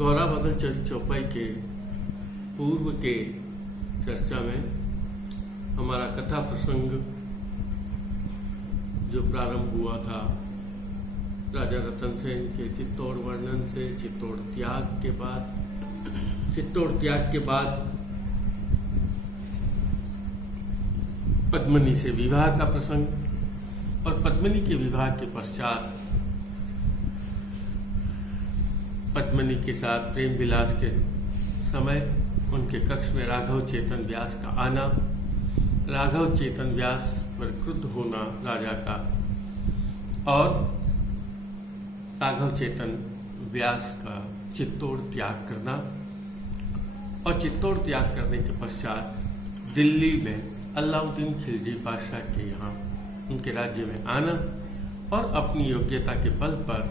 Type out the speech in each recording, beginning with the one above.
गौरा बदल चंद चौपाई के पूर्व के चर्चा में हमारा कथा प्रसंग जो प्रारंभ हुआ था राजा रतन सेन के चित्तौड़ वर्णन से, चित्तौड़ त्याग के बाद पद्मिनी से विवाह का प्रसंग और पद्मिनी के विवाह के पश्चात पद्मिनी के साथ प्रेम विलास के समय उनके कक्ष में राघव चेतन व्यास का आना, राघव चेतन व्यास पर क्रुद्ध होना राजा का और राघव चेतन व्यास का चित्तौड़ त्याग करना और चित्तौड़ त्याग करने के पश्चात दिल्ली में अलाउद्दीन खिलजी बादशाह के यहाँ उनके राज्य में आना और अपनी योग्यता के बल पर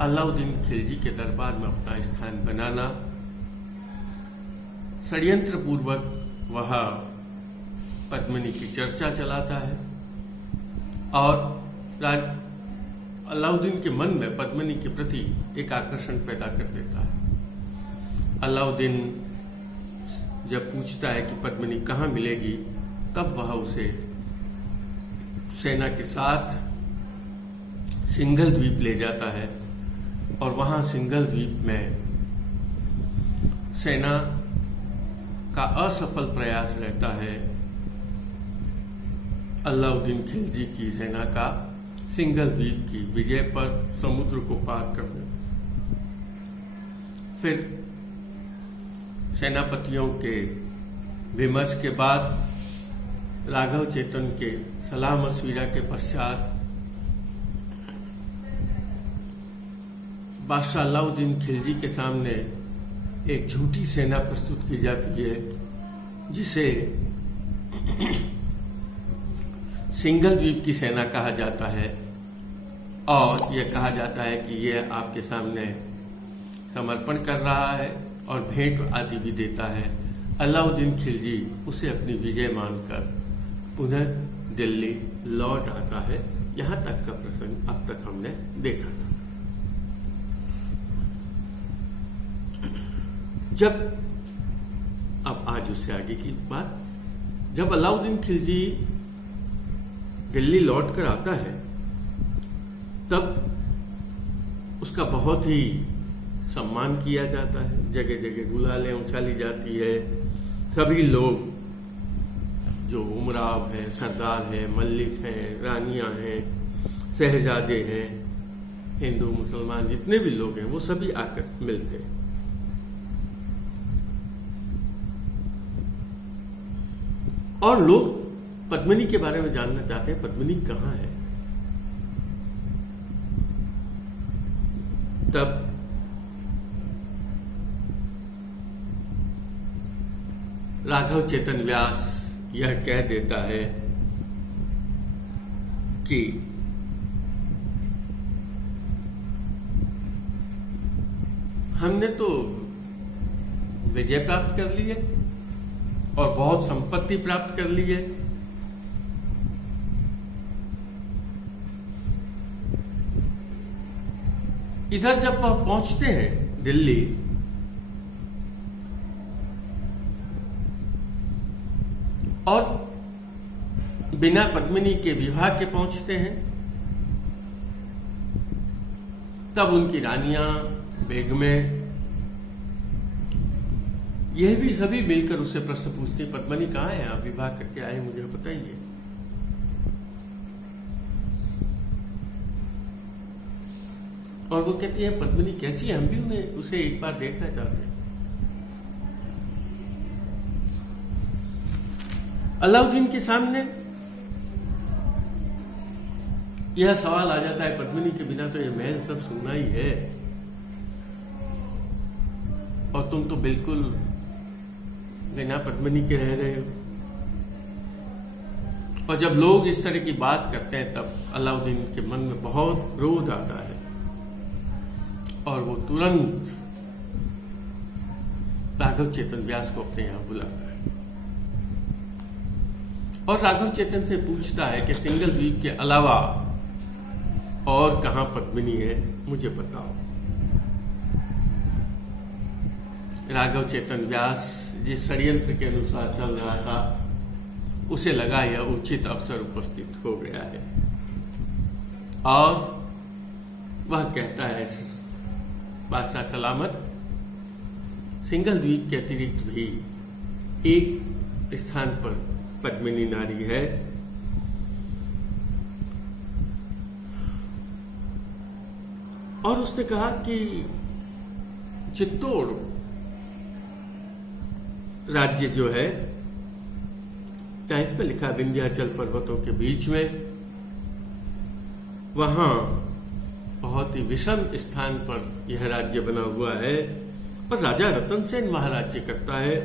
अलाउद्दीन खिलजी के दरबार में अपना स्थान बनाना, षड्यंत्र पूर्वक वह पद्मिनी की चर्चा चलाता है और अलाउद्दीन के मन में पद्मिनी के प्रति एक आकर्षण पैदा कर देता है। अलाउद्दीन जब पूछता है कि पद्मिनी कहाँ मिलेगी, तब वह उसे सेना के साथ सिंघल द्वीप ले जाता है और वहां सिंघल द्वीप में सेना का असफल प्रयास रहता है अलाउद्दीन खिलजी की सेना का सिंघल द्वीप की विजय पर समुद्र को पार करने। फिर सेनापतियों के विमर्श के बाद राघव चेतन के सलाह मशविरा के पश्चात बादशाह अलाउद्दीन खिलजी के सामने एक झूठी सेना प्रस्तुत की जाती है जिसे सिंघल द्वीप की सेना कहा जाता है और यह कहा जाता है कि यह आपके सामने समर्पण कर रहा है और भेंट आदि भी देता है। अलाउद्दीन खिलजी उसे अपनी विजय मानकर पुनः दिल्ली लौट आता है। यहाँ तक का प्रसंग अब तक हमने देखा था। जब अब आज उससे आगे की बात, जब अलाउद्दीन खिलजी दिल्ली लौट कर आता है तब उसका बहुत ही सम्मान किया जाता है, जगह जगह गुलालें उछाली जाती है। सभी लोग जो उमराव हैं, सरदार हैं, मल्लिक हैं, रानियां हैं, शहजादे हैं, हिंदू मुसलमान जितने भी लोग हैं वो सभी आकर मिलते हैं। और लोग पद्मिनी के बारे में जानना चाहते हैं, पद्मिनी कहाँ है। तब राघव चेतन व्यास यह कह देता है कि हमने तो विजय प्राप्त कर ली है और बहुत संपत्ति प्राप्त कर ली है। इधर जब वह पहुंचते हैं दिल्ली और बिना पद्मिनी के विवाह के पहुंचते हैं, तब उनकी रानियां, बेगमें, यह भी सभी मिलकर उससे प्रश्न पूछती, पद्मिनी कहाँ है, आप विवाह करके आए, मुझे बताइए। और वो कहती है पद्मिनी कैसी है, हम भी उसे एक बार देखना चाहते हैं। अलाउद्दीन के सामने यह सवाल आ जाता है, पद्मिनी के बिना तो यह महल सब सुनना ही है और तुम तो बिल्कुल बिना पद्मिनी के रह रहे हो। और जब लोग इस तरह की बात करते हैं तब अलाउद्दीन के मन में बहुत क्रोध आता है और वो तुरंत राघव चेतन व्यास को अपने यहां बुलाता है और राघव चेतन से पूछता है कि सिंघल द्वीप के अलावा और कहां पद्मिनी है, मुझे बताओ। राघव चेतन व्यास जिस षड्यंत्र के अनुसार चल रहा था उसे लगा यह उचित अवसर उपस्थित हो गया है और वह कहता है बादशाह सलामत, सिंघल द्वीप के अतिरिक्त भी एक स्थान पर पद्मिनी नारी है और उसने कहा कि चित्तौड़ राज्य जो है, क्या इस पर लिखा विंध्याचल पर्वतों के बीच में, वहां बहुत ही विषम स्थान पर यह राज्य बना हुआ है और राजा रतन सेन वहां राज्य करता है।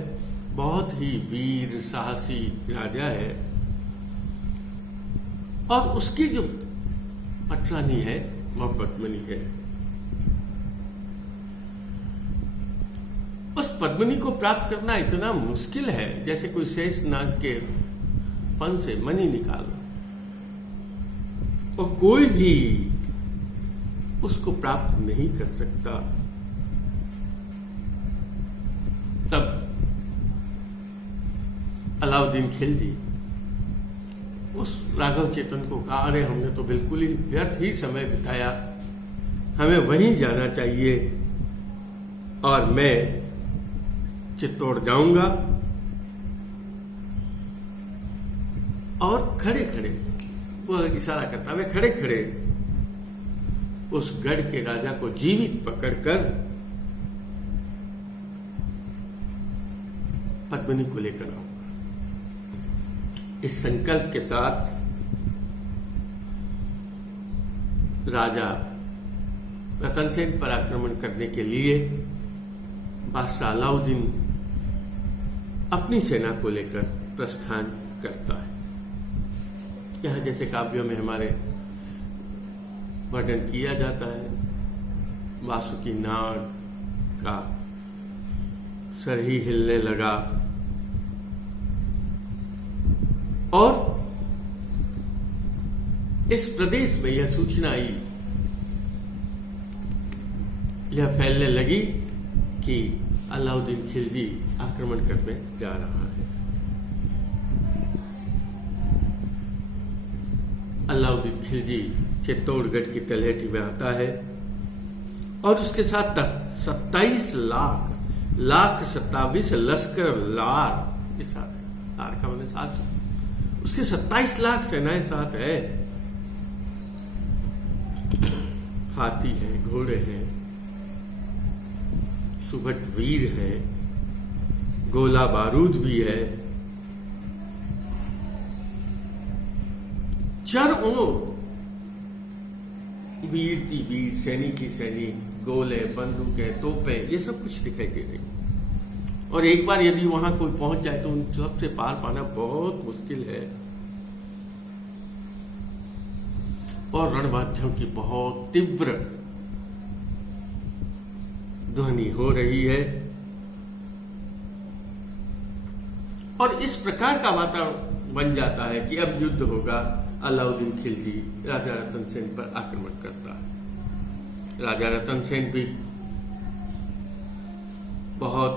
बहुत ही वीर साहसी राजा है और उसकी जो पटरानी है वह पद्मिनी है। उस पद्मिनी को प्राप्त करना इतना मुश्किल है जैसे कोई शेष नाग के फन से मणि निकालना, और कोई भी उसको प्राप्त नहीं कर सकता। तब अलाउद्दीन खिलजी उस राघव चेतन को कहा, अरे हमने तो बिल्कुल ही व्यर्थ ही समय बिताया, हमें वहीं जाना चाहिए और मैं चित्तौड़ जाऊंगा। और खड़े खड़े, वो इशारा करता, वे खड़े खड़े उस गढ़ के राजा को जीवित पकड़कर पद्मिनी को लेकर आऊंगा। इस संकल्प के साथ राजा रतन सेन पर आक्रमण करने के लिए बादशाह अलाउद्दीन अपनी सेना को लेकर प्रस्थान करता है। यह जैसे काव्यों में हमारे वर्णन किया जाता है, वासुकी नाग का सर ही हिलने लगा और इस प्रदेश में यह सूचना आई, यह फैलने लगी कि अलाउद्दीन खिलजी आक्रमण करने जा रहा है। अलाउद्दीन खिलजी चित्तौड़गढ़ की तलहटी में आता है और उसके साथ 27 लाख 27 लश्कर लार के साथ है। लार का मैंने साथ, उसके 27 लाख सेनाएं साथ है। हाथी है, घोड़े हैं, सुभट वीर है, गोला बारूद भी है। चारों वीर की वीर, सैनिक की सैनिक, गोले, बंदूकें, तोपें, ये सब कुछ दिखाई दे रही। और एक बार यदि वहां कोई पहुंच जाए तो उन सबसे पार पाना बहुत मुश्किल है। और रणबाद्यों की बहुत तीव्र ध्वनि हो रही है और इस प्रकार का वातावरण बन जाता है कि अब युद्ध होगा। अलाउद्दीन खिलजी राजा रतन सेन पर आक्रमण करता है। राजा रतन सेन भी बहुत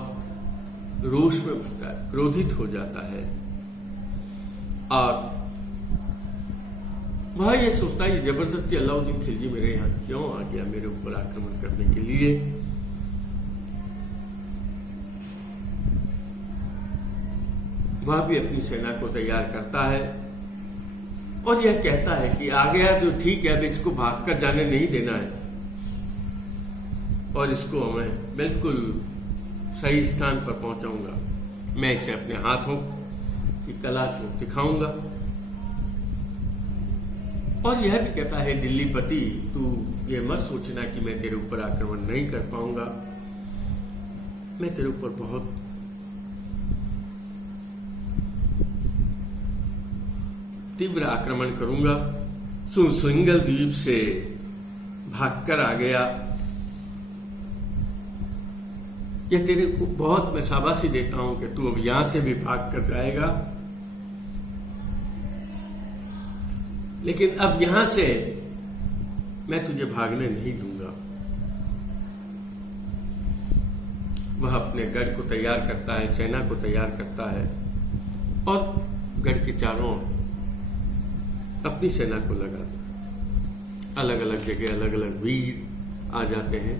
रोष में भरता है, क्रोधित हो जाता है और वह ये सोचता है जबरदस्ती अलाउद्दीन खिलजी मेरे यहां क्यों आ गया, मेरे ऊपर आक्रमण करने के लिए। वह भी अपनी सेना को तैयार करता है और यह कहता है कि आ गया तो ठीक है, अब इसको भागकर जाने नहीं देना है और इसको मैं बिल्कुल सही स्थान पर पहुंचाऊंगा। मैं इसे अपने हाथों की कला को दिखाऊंगा। और यह भी कहता है, दिल्लीपति तू ये मत सोचना कि मैं तेरे ऊपर आक्रमण नहीं कर पाऊंगा, मैं तेरे ऊपर बहुत तीव्र आक्रमण करूंगा। सिंघल द्वीप से भागकर आ गया, यह तेरे को बहुत मैं शाबाशी देता हूं कि तू अब यहां से भी भाग कर जाएगा, लेकिन अब यहां से मैं तुझे भागने नहीं दूंगा। वह अपने गढ़ को तैयार करता है, सेना को तैयार करता है और गढ़ के चारों ओर अपनी सेना को लगाता है। अलग अलग जगह अलग अलग वीर आ जाते हैं।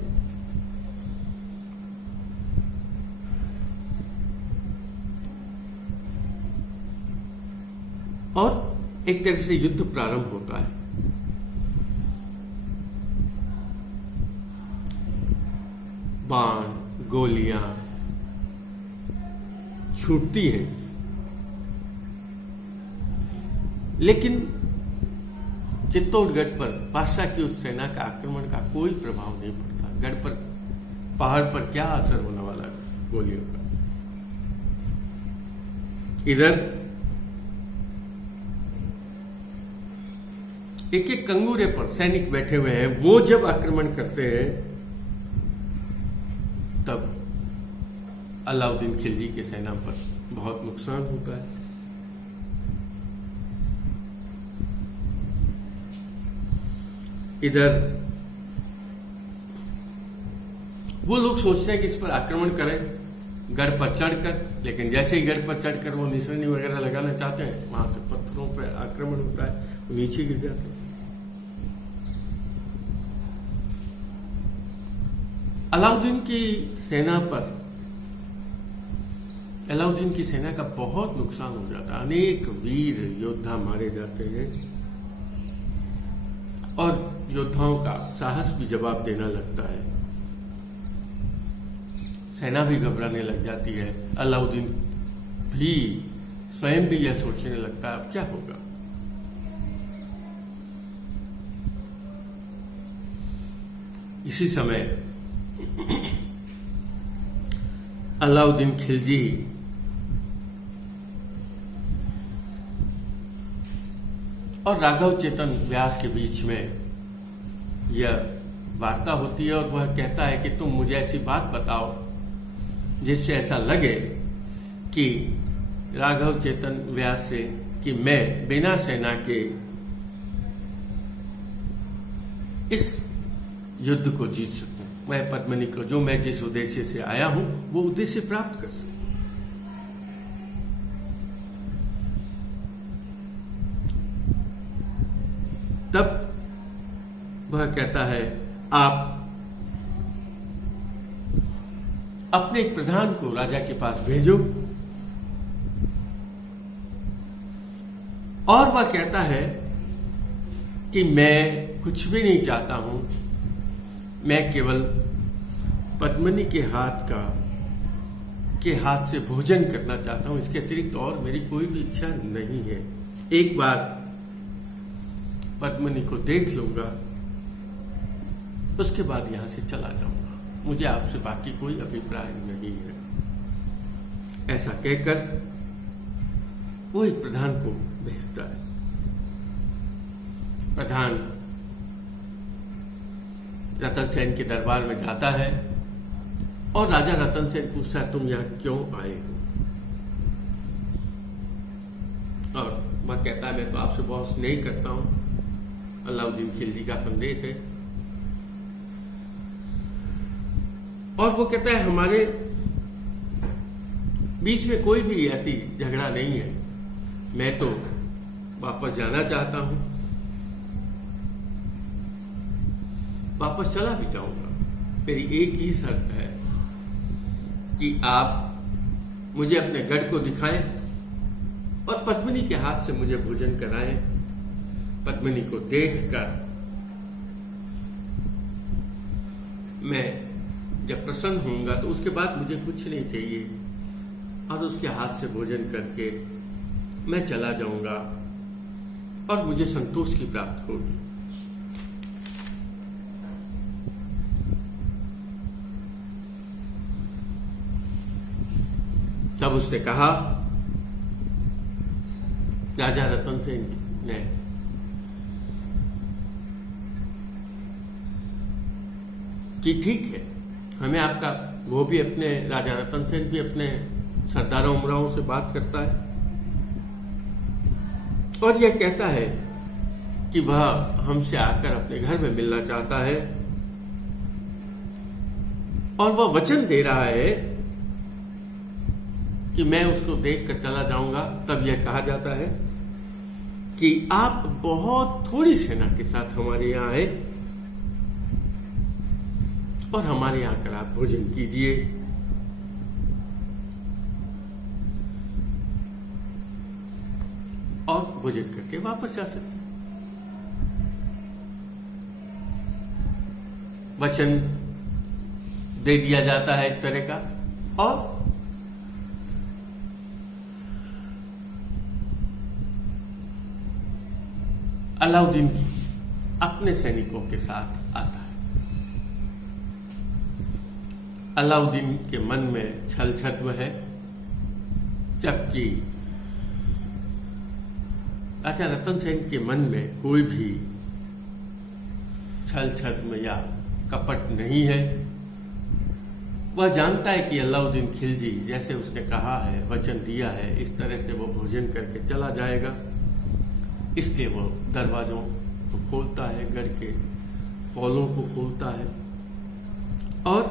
और एक तरह से युद्ध प्रारंभ होता है। बाण गोलियां छूटती हैं, लेकिन चित्तौड़गढ़ पर बादशाह की उस सेना का आक्रमण का कोई प्रभाव नहीं पड़ता। गढ़ पर, पहाड़ पर क्या असर होने वाला है गोलियों का। इधर एक एक कंगूरे पर सैनिक बैठे हुए हैं। वो जब आक्रमण करते हैं तब अलाउद्दीन खिलजी की सेना पर बहुत नुकसान होता है। इधर वो लोग सोचते हैं कि इस पर आक्रमण करें गढ़ पर चढ़कर, लेकिन जैसे ही गढ़ पर चढ़कर वो निशानी वगैरह लगाना चाहते हैं, वहां से पत्थरों पर आक्रमण होता है, वो नीचे गिर जाते हैं। अलाउद्दीन की सेना पर, अलाउद्दीन की सेना का बहुत नुकसान हो जाता है। अनेक वीर योद्धा मारे जाते हैं और योद्धाओं का साहस भी जवाब देना लगता है। सेना भी घबराने लग जाती है। अलाउद्दीन भी स्वयं भी यह सोचने लगता है अब क्या होगा। इसी समय अलाउद्दीन खिलजी और राघव चेतन व्यास के बीच में यह वार्ता होती है और वह कहता है कि तुम मुझे ऐसी बात बताओ जिससे ऐसा लगे कि राघव चेतन व्यास से कि मैं बिना सेना के इस युद्ध को जीत सकूं। मैं पद्मिनी को, जो मैं जिस उद्देश्य से आया हूं, वो उद्देश्य प्राप्त कर सकूं। तब वह कहता है आप अपने एक प्रधान को राजा के पास भेजो। और वह कहता है कि मैं कुछ भी नहीं चाहता हूं, मैं केवल पद्मिनी के हाथ से भोजन करना चाहता हूं। इसके अतिरिक्त और मेरी कोई भी इच्छा नहीं है। एक बार पद्मिनी को देख लूंगा, उसके बाद यहां से चला जाऊंगा। मुझे आपसे बाकी कोई अभिप्राय नहीं है। ऐसा कहकर वो एक प्रधान को भेजता है। प्रधान रतन सेन के दरबार में जाता है और राजा रतन सेन पूछता है तुम यहां क्यों आए हो। और वह कहता है मैं तो आपसे बहुत स्नेह करता हूं। अलाउद्दीन खिलजी का संदेश है। और वो कहता है हमारे बीच में कोई भी ऐसी झगड़ा नहीं है। मैं तो वापस जाना चाहता हूं, वापस चला भी जाऊंगा। मेरी एक ही शर्त है कि आप मुझे अपने गढ़ को दिखाएं और पद्मिनी के हाथ से मुझे भोजन कराएं। पद्मिनी को देखकर मैं जब प्रसन्न होऊंगा तो उसके बाद मुझे कुछ नहीं चाहिए और उसके हाथ से भोजन करके मैं चला जाऊंगा और मुझे संतोष की प्राप्त होगी। तब उसने कहा, राजा रतन सेन ने, कि ठीक है, हमें आपका, वो भी अपने, राजा रतन सेन भी अपने सरदारों उमराओं से बात करता है और यह कहता है कि वह हमसे आकर अपने घर में मिलना चाहता है और वह वचन दे रहा है कि मैं उसको देख कर चला जाऊंगा, तब यह कहा जाता है कि आप बहुत थोड़ी सेना के साथ हमारे यहाँ आए और हमारे यहाँ आकर आप भोजन कीजिए। और भोजन करके वापस जा सकते हैं। वचन दे दिया जाता है इस तरह का। और अलाउद्दीन की अपने सैनिकों के साथ आता है। अलाउद्दीन के मन में छल छद्म है, जबकि राजा रतन सेन के मन में कोई भी छल छद्म या कपट नहीं है। वह जानता है कि अलाउद्दीन खिलजी जैसे उसने कहा है, वचन दिया है, इस तरह से वो भोजन करके चला जाएगा। इसलिए वो दरवाजों को खोलता है, घर के पौलों को खोलता है और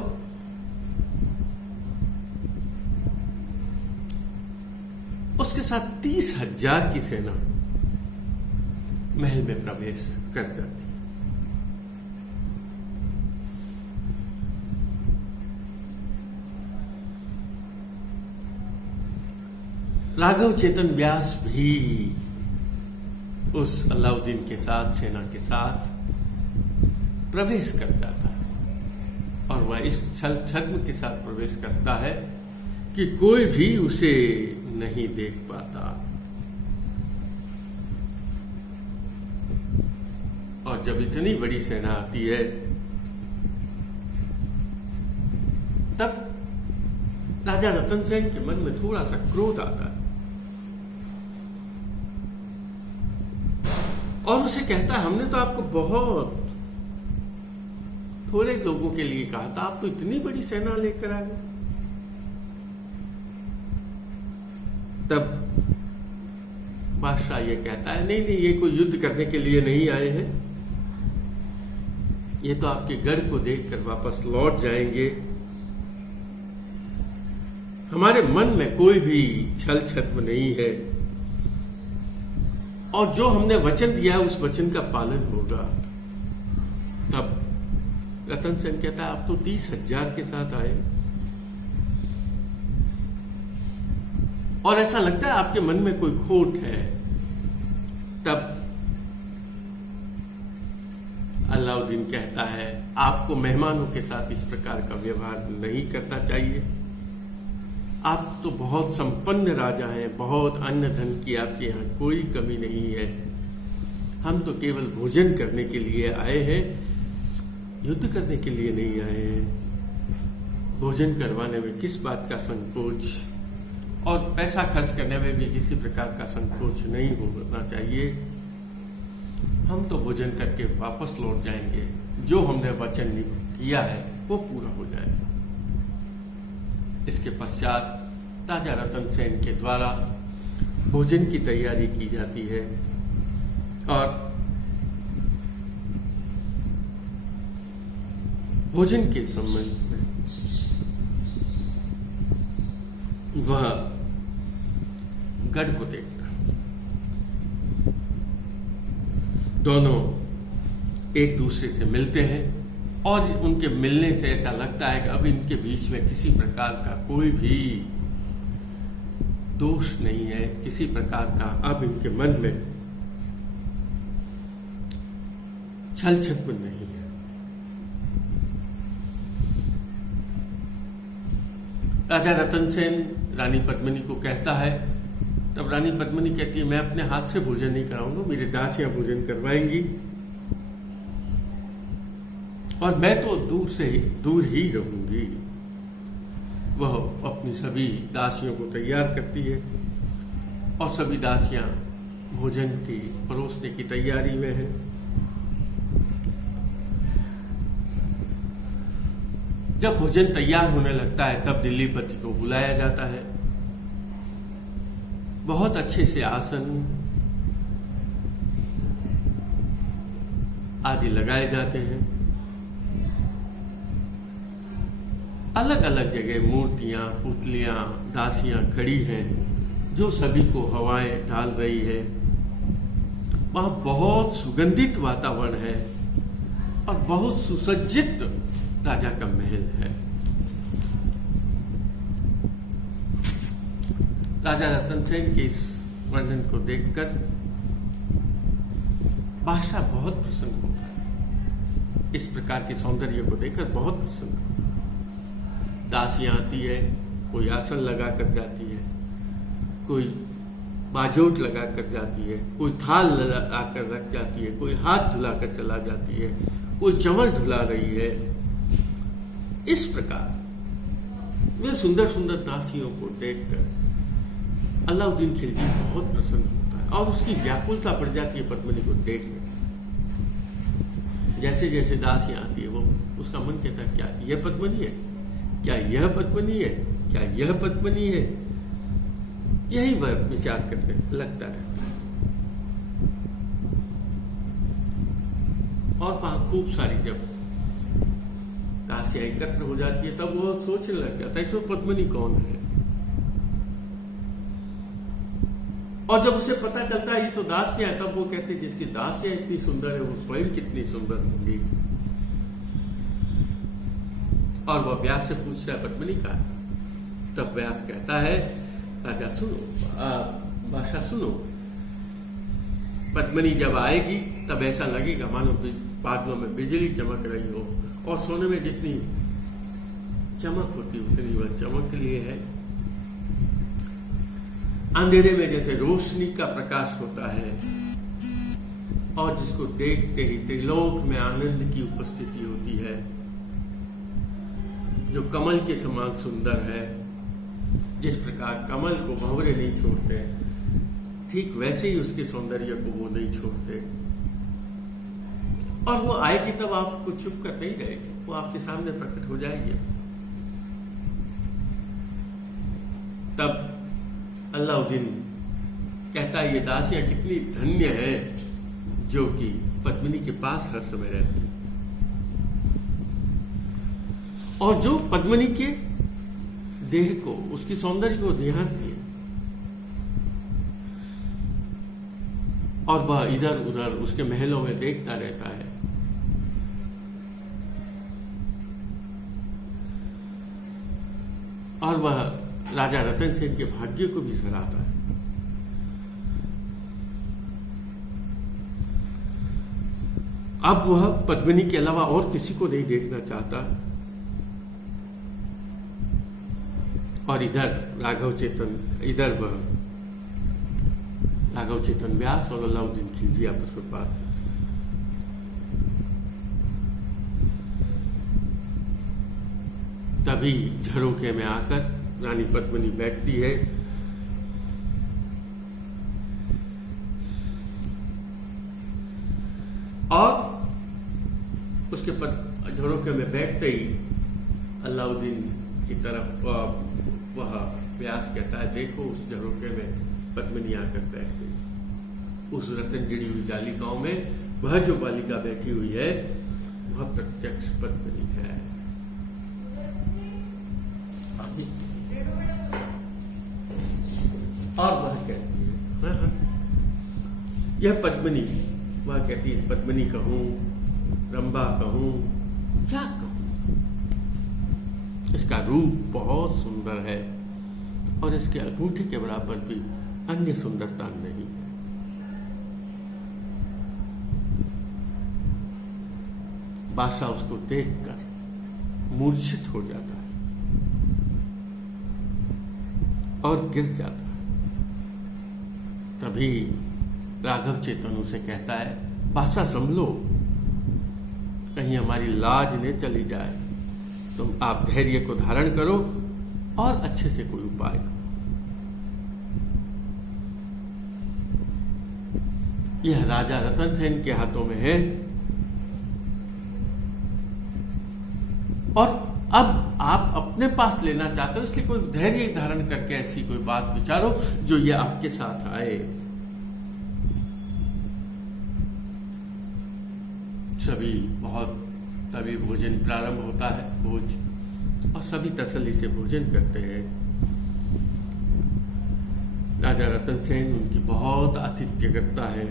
उसके साथ 30,000 की सेना महल में प्रवेश कर जाती है। राघव चेतन व्यास भी उस अलाउद्दीन के साथ, सेना के साथ प्रवेश कर जाता है और वह इस छल छद्म के साथ प्रवेश करता है कि कोई भी उसे नहीं देख पाता। और जब इतनी बड़ी सेना आती है, तब राजा रतन सेन के मन में थोड़ा सा क्रोध आता है और उसे कहता है, हमने तो आपको बहुत थोड़े लोगों के लिए कहा था, आप तो इतनी बड़ी सेना लेकर आ गए। तब बादशाह ये कहता है, नहीं नहीं, ये कोई युद्ध करने के लिए नहीं आए हैं, ये तो आपके गढ़ को देखकर वापस लौट जाएंगे। हमारे मन में कोई भी छल छद्म नहीं है और जो हमने वचन दिया है उस वचन का पालन होगा। तब रतन सेन कहता है, आप तो 30,000 के साथ आए और ऐसा लगता है आपके मन में कोई खोट है। तब अलाउद्दीन कहता है, आपको मेहमानों के साथ इस प्रकार का व्यवहार नहीं करना चाहिए। आप तो बहुत संपन्न राजा हैं, बहुत अन्न धन की आपके यहाँ कोई कमी नहीं है। हम तो केवल भोजन करने के लिए आए हैं, युद्ध करने के लिए नहीं आए हैं। भोजन करवाने में किस बात का संकोच और पैसा खर्च करने में भी किसी प्रकार का संकोच नहीं होना चाहिए। हम तो भोजन करके वापस लौट जाएंगे, जो हमने वचन किया है वो पूरा हो जाएगा। इसके पश्चात राजा रतन सेन के द्वारा भोजन की तैयारी की जाती है और भोजन के संबंध में वह गढ़ को देखता है। दोनों एक दूसरे से मिलते हैं और उनके मिलने से ऐसा लगता है कि अब इनके बीच में किसी प्रकार का कोई भी दोष नहीं है, किसी प्रकार का अब इनके मन में छल छद्म नहीं है। राजा रतन सेन रानी पद्मिनी को कहता है, तब रानी पद्मिनी कहती है, मैं अपने हाथ से भोजन नहीं कराऊंगा, मेरे दासियां भोजन करवाएंगी और मैं तो दूर ही रहूंगी। वह अपनी सभी दासियों को तैयार करती है और सभी दासियां भोजन की परोसने की तैयारी में हैं। जब भोजन तैयार होने लगता है तब दिल्लीपति को बुलाया जाता है। बहुत अच्छे से आसन आदि लगाए जाते हैं अलग अलग जगह मूर्तियां, पुतलियां, दासियां खड़ी हैं जो सभी को हवाएं डाल रही है। वहां बहुत सुगंधित वातावरण है और बहुत सुसज्जित राजा का महल है। राजा रतन सेन के इस वर्णन को देखकर बादशाह बहुत प्रसन्न होता है। इस प्रकार के सौंदर्य को देखकर बहुत प्रसन्न होता है। दासियां आती है, कोई आसन लगा कर जाती है, कोई बाजोट लगा कर जाती है, कोई थाल लगा कर रख जाती है, कोई हाथ धुला कर चला जाती है, कोई चमर धुला रही है। इस प्रकार वे सुंदर सुंदर दासियों को देखकर अलाउद्दीन खिलजी बहुत प्रसन्न होता है और उसकी व्याकुलता बढ़ जाती है पद्मिनी को देखने। जैसे जैसे दासियां आती है वो उसका मन कहता है क्या यह पद्मिनी है, क्या यह पद्मिनी है, क्या यह पद्मिनी है। यही वह विचार करने लगता रहता है। और वहां खूब सारी जब दासियां एकत्र हो जाती है तब वो सोचने लग जाता है इसमें पद्मिनी कौन है। और जब उसे पता चलता है ये तो दासियां है तब वो कहते हैं जिसकी दासियां इतनी सुंदर है वो स्वयं कितनी सुंदर होंगी। और वह व्यास से पूछता है पद्मिनी का। तब व्यास कहता है राजा सुनो, बादशाह सुनो, पद्मिनी जब आएगी तब ऐसा लगेगा मानो बादलों में बिजली चमक रही हो और सोने में जितनी चमक होती उतनी वह चमक लिए है। अंधेरे में जैसे रोशनी का प्रकाश होता है और जिसको देखते ही त्रिलोक में आनंद की उपस्थिति होती है, जो कमल के समान सुंदर है। जिस प्रकार कमल को भंवरे नहीं छोड़ते, ठीक वैसे ही उसके सौंदर्य को वो नहीं छोड़ते। और वो आएगी तब आपको छुप कर नहीं रहेगी, वो आपके सामने प्रकट हो जाएगी। तब अलाउद्दीन कहता है ये दासियां कितनी धन्य है जो कि पद्मिनी के पास हर समय रहती है और जो पद्मिनी के देह को, उसकी सौंदर्य को निहारती है और वह इधर उधर उसके महलों में देखता रहता है। और वह राजा रतन सेन के भाग्य को भी सराहता है। अब वह पद्मिनी के अलावा और किसी को नहीं देखना चाहता। और इधर राघव चेतन व्यास और अलाउद्दीन खिलजी आपस में बात। तभी झरोखे में आकर रानी पद्मिनी बैठती है और उसके झरोखे में बैठते ही अलाउद्दीन की तरफ वह व्यास कहता है देखो उस झरोखे में पद्मिनी आकर बैठ गई। उस रतन जड़ी हुई जालिकाओं में वह जो बालिका बैठी हुई है वह प्रत्यक्ष पद्मिनी है। और वह कहती है यह पद्मिनी, वह कहती है पद्मिनी कहूं, रंभा कहूं, क्या कहूं। इसका रूप बहुत सुंदर है और इसके अंगूठे के बराबर भी अन्य सुंदरता नहीं है। बादशाह उसको देखकर मूर्छित हो जाता है और गिर जाता है। तभी राघव चेतन उसे कहता है बादशाह संभलो, कहीं हमारी लाज न चली जाए। तुम आप धैर्य को धारण करो और अच्छे से कोई उपाय करो। यह राजा रतन सेन के हाथों में है और अब आप अपने पास लेना चाहते हो, इसलिए कोई धैर्य धारण करके ऐसी कोई बात विचारो जो ये आपके साथ आए। सभी बहुत तभी भोजन प्रारंभ होता है। भोज और सभी तसल्ली से भोजन करते हैं। राजा रतन सेन उनकी बहुत आतिथ्य करता है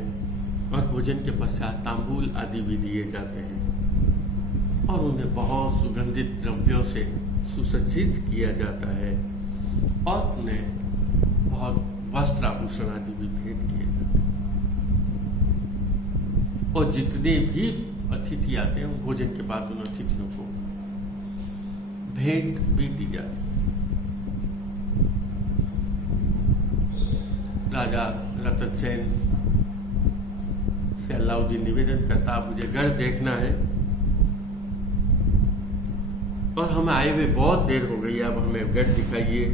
और भोजन के पश्चात तांबूल आदि भी दिए जाते हैं और उन्हें बहुत सुगंधित द्रव्यों से सुसज्जित किया जाता है और उन्हें बहुत वस्त्र आभूषण आदि भी भेंट किए जाते हैं। और जितने भी अतिथि आते हैं भोजन के बाद उन अतिथियों को भेंट भी दी जाती है। राजा रतन सेन से अलाउद्दीन निवेदन करता, मुझे गढ़ देखना है और हमें आए हुए बहुत देर हो गई, अब हमें गढ़ दिखाइए।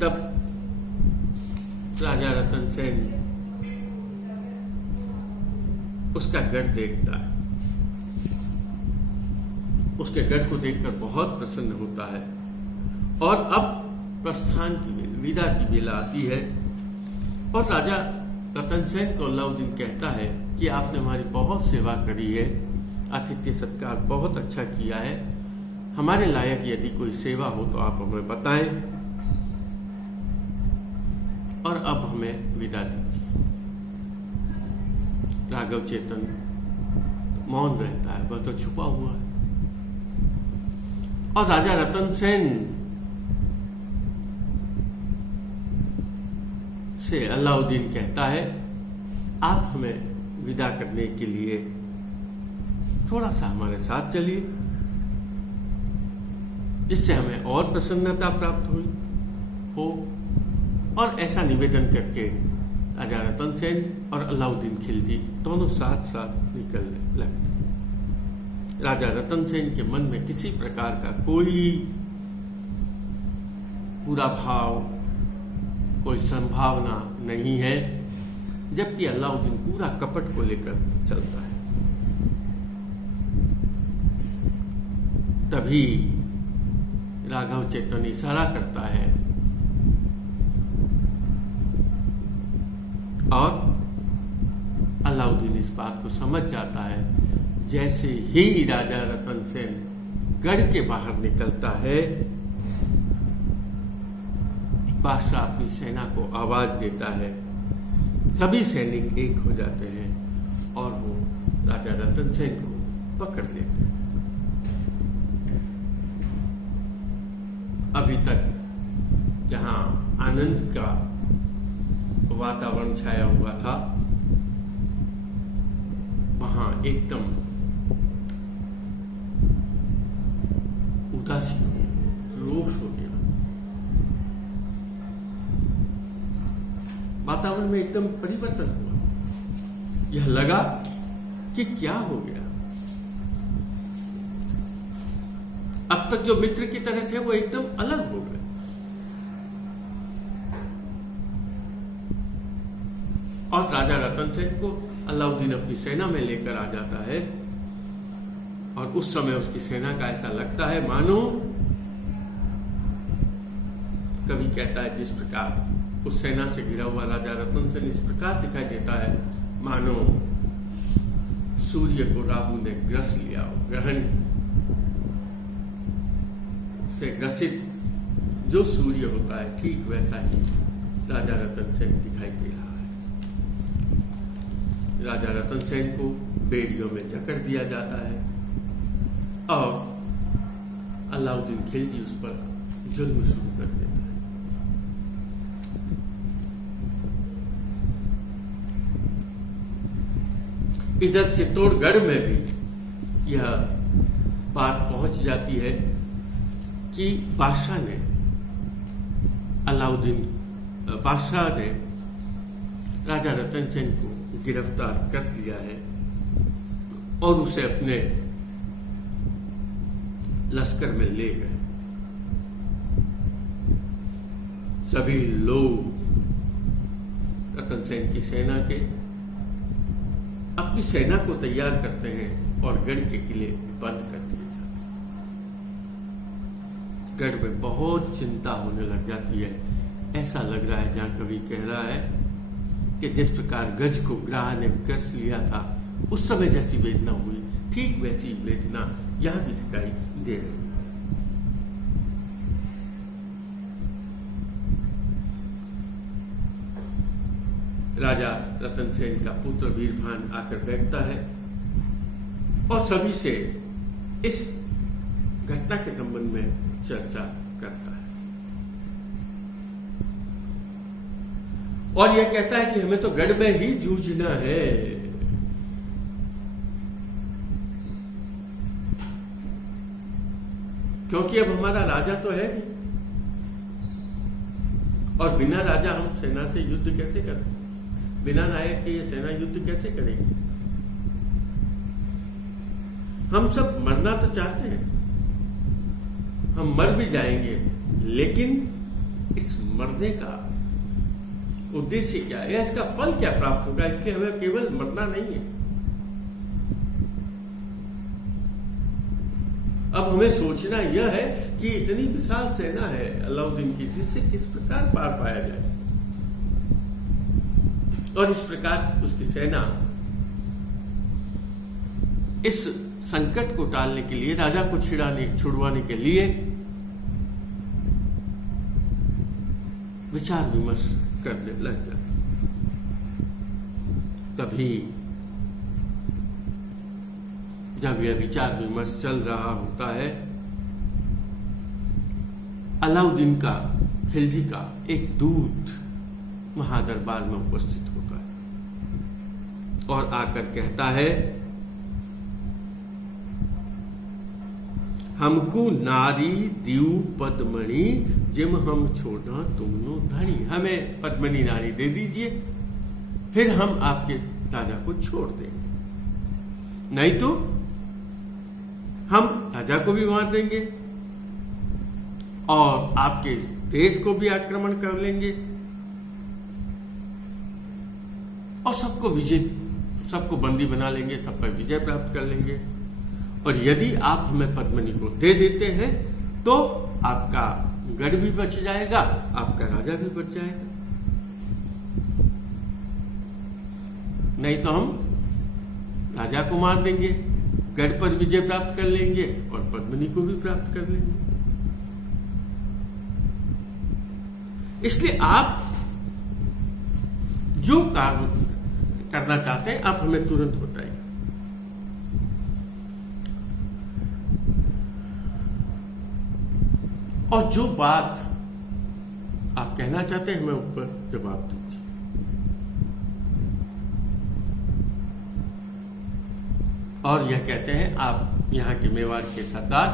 तब राजा रतन सेन उसका गढ़ देखता है, उसके गढ़ को देखकर बहुत प्रसन्न होता है और अब प्रस्थान की विदा की बेला आती है और राजा रतन सेन को अलाउद्दीन कहता है कि आपने हमारी बहुत सेवा करी है, आतिथ्य सत्कार बहुत अच्छा किया है, हमारे लायक यदि कोई सेवा हो तो आप हमें बताएं और अब हमें विदा दीजिए। राघव चेतन मौन रहता है, वह तो छुपा हुआ है और राजा रतन सेन से अलाउद्दीन कहता है, आप हमें विदा करने के लिए थोड़ा सा हमारे साथ चलिए, जिससे हमें और प्रसन्नता प्राप्त हुई हो। और ऐसा निवेदन करके राजा रतन सेन और अलाउद्दीन खिलजी दोनों साथ साथ निकलने लगते। राजा रतन सेन के मन में किसी प्रकार का कोई बुरा भाव, कोई संभावना नहीं है, जबकि अलाउद्दीन पूरा कपट को लेकर चलता है। तभी राघव चेतन इशारा करता है और अलाउद्दीन इस बात को समझ जाता है। जैसे ही राजा रतन सेन गढ़ के बाहर निकलता है, बादशाह अपनी सेना को आवाज देता है, सभी सैनिक एक हो जाते हैं और वो राजा रतन सेन को पकड़ लेते हैं। अभी तक जहां आनंद का वातावरण छाया हुआ था, वहां एकदम उदासी हो गई, रोष हो गया, वातावरण में एकदम परिवर्तन हुआ। यह लगा कि क्या हो गया, अब तक जो मित्र की तरह थे वो एकदम अलग हो गए। और राजा रतन सेन को अलाउद्दीन अपनी सेना में लेकर आ जाता है और उस समय उसकी सेना का ऐसा लगता है मानो, कवि कहता है जिस प्रकार उस सेना से घिरा हुआ राजा रतन सेन इस प्रकार दिखाई देता है मानो सूर्य को राहु ने ग्रस लिया हो, ग्रहण से ग्रसित जो सूर्य होता है ठीक वैसा ही राजा रतन सेन दिखाई दे रहा है। राजा रतन सेन को बेड़ियों में जकड़ दिया जाता है और अलाउद्दीन खिलजी उस पर जुल्म शुरू कर देता है। इधर चित्तौड़गढ़ में भी यह बात पहुंच जाती है कि बादशाह ने राजा रतन सेन को गिरफ्तार कर लिया है और उसे अपने लश्कर में ले गए। सभी लोग रतन सेन की सेना के अपनी सेना को तैयार करते हैं और गढ़ के किले बंद कर दिए जाते हैं। गढ़ में बहुत चिंता होने लग जाती है। ऐसा लग रहा है, जहां कवि कह रहा है कि जिस प्रकार गज को ग्राह ने ग्रस लिया था उस समय जैसी वेदना हुई, ठीक वैसी वेदना यहां भी दिखाई दे रहे हैं। राजा रतन सेन का पुत्र वीरभान आकर बैठता है और सभी से इस घटना के संबंध में चर्चा करता है और यह कहता है कि हमें तो गढ़ में ही जूझना है। क्योंकि अब हमारा राजा तो है नहीं और बिना राजा हम सेना से युद्ध कैसे करें, बिना नायक के ये सेना युद्ध कैसे करेगी। हम सब मरना तो चाहते हैं, हम मर भी जाएंगे, लेकिन इस मरने का उद्देश्य क्या है, इसका फल क्या प्राप्त होगा, इसलिए हमें केवल मरना नहीं है। अब हमें सोचना यह है कि इतनी विशाल सेना है अलाउद्दीन की, जिससे किस प्रकार पार पाया जाए। और इस प्रकार उसकी सेना इस संकट को टालने के लिए, राजा को छुड़वाने के लिए विचार विमर्श करने लग जाती। तभी जब यह विचार विमर्श चल रहा होता है, अलाउद्दीन का खिलजी का एक दूत महादरबार में उपस्थित होता है और आकर कहता है, हमको नारी दियु पद्मणि जिम हम छोड़ा तुमनो धनी। हमें पद्मनी नारी दे दीजिए, फिर हम आपके राजा को छोड़ देंगे, नहीं तो हम राजा को भी मार देंगे और आपके देश को भी आक्रमण कर लेंगे और सबको बंदी बना लेंगे, सब पर विजय प्राप्त कर लेंगे। और यदि आप हमें पद्मनी को दे देते हैं तो आपका गढ़ भी बच जाएगा, आपका राजा भी बच जाएगा, नहीं तो हम राजा को मार देंगे, गढ़ पर विजय प्राप्त कर लेंगे और पद्मनी को भी प्राप्त कर लेंगे। इसलिए आप जो कार्य करना चाहते हैं आप हमें तुरंत बताइए। और जो बात आप कहना चाहते हैं हमें ऊपर जवाब दीजिए। और यह कहते हैं आप यहाँ के मेवाड़ के सरदार,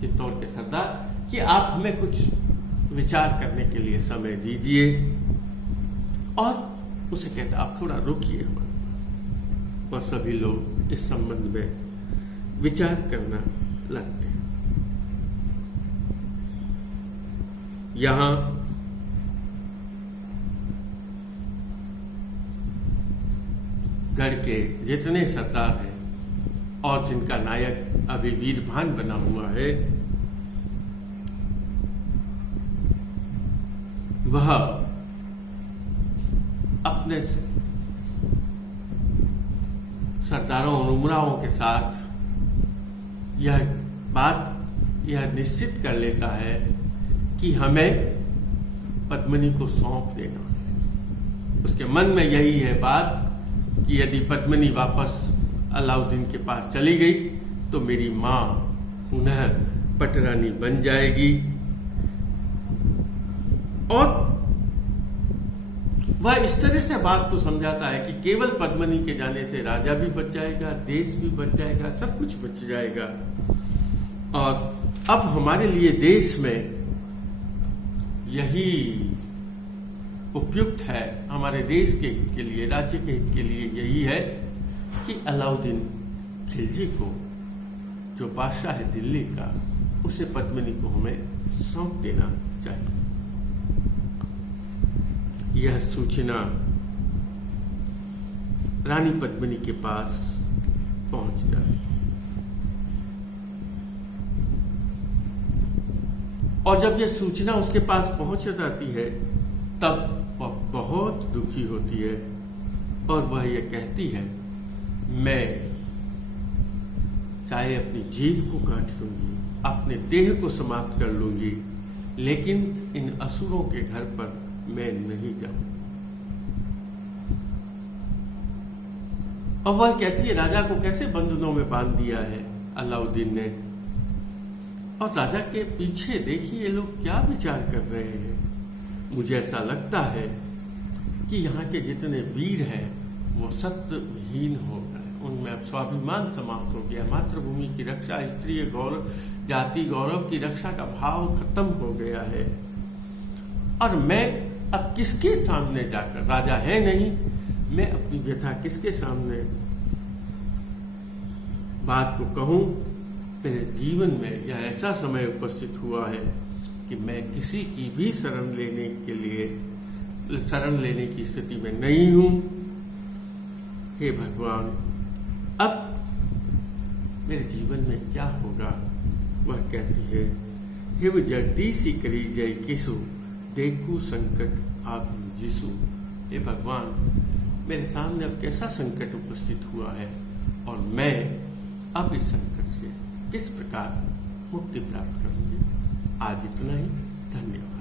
चित्तौड़ के सरदार, कि आप हमें कुछ विचार करने के लिए समय दीजिए। और उसे कहते आप थोड़ा रुकिए हमारे। और सभी लोग इस संबंध में विचार करना लगते हैं। यहां गढ़ के जितने सरदार हैं और जिनका नायक अभी वीरभान बना हुआ है, वह अपने सरदारों और उमरावों के साथ यह निश्चित कर लेता है कि हमें पद्मनी को सौंप देना है। उसके मन में यही है बात कि यदि पद्मनी वापस अलाउद्दीन के पास चली गई तो मेरी मां पुनः पटरानी बन जाएगी और वह इस तरह से बात को समझाता है कि केवल पद्मनी के जाने से राजा भी बच जाएगा, देश भी बच जाएगा, सब कुछ बच जाएगा। और अब हमारे लिए देश में यही उपयुक्त है, हमारे देश के हित के लिए, राज्य के हित के लिए यही है कि अलाउद्दीन खिलजी को, जो बादशाह है दिल्ली का, उसे पद्मनी को हमें सौंप देना चाहिए। यह सूचना रानी पद्मिनी के पास पहुंच जाती और जब यह सूचना उसके पास पहुंच जाती है तब वह बहुत दुखी होती है और वह यह कहती है, मैं चाहे अपनी जीभ को काट लूंगी, अपने देह को समाप्त कर लूंगी, लेकिन इन असुरों के घर पर मैं नहीं जाऊं। अब वह कहती है राजा को कैसे बंधनों में बांध दिया है अलाउद्दीन ने। और राजा के पीछे देखिए लोग क्या विचार कर रहे हैं। मुझे ऐसा लगता है कि यहाँ के जितने वीर हैं वो सत्यहीन हो गए, उनमें अब स्वाभिमान समाप्त हो गया। मातृभूमि की रक्षा, स्त्रीय गौरव, जाति गौरव की रक्षा का भाव खत्म हो गया है। और मैं अब किसके सामने जाकर, राजा है नहीं, मैं अपनी व्यथा किसके सामने बात को कहूं। मेरे जीवन में यह ऐसा समय उपस्थित हुआ है कि मैं किसी की भी शरण लेने की स्थिति में नहीं हूं। हे भगवान, अब मेरे जीवन में क्या होगा। वह कहती है, हे जगदीशी करी जय किसु, देखू संकट आप जिसु। हे भगवान, मेरे सामने अब कैसा संकट उपस्थित हुआ है और मैं अब इस संकट से किस प्रकार मुक्ति प्राप्त करूंगी। आज इतना ही। धन्यवाद।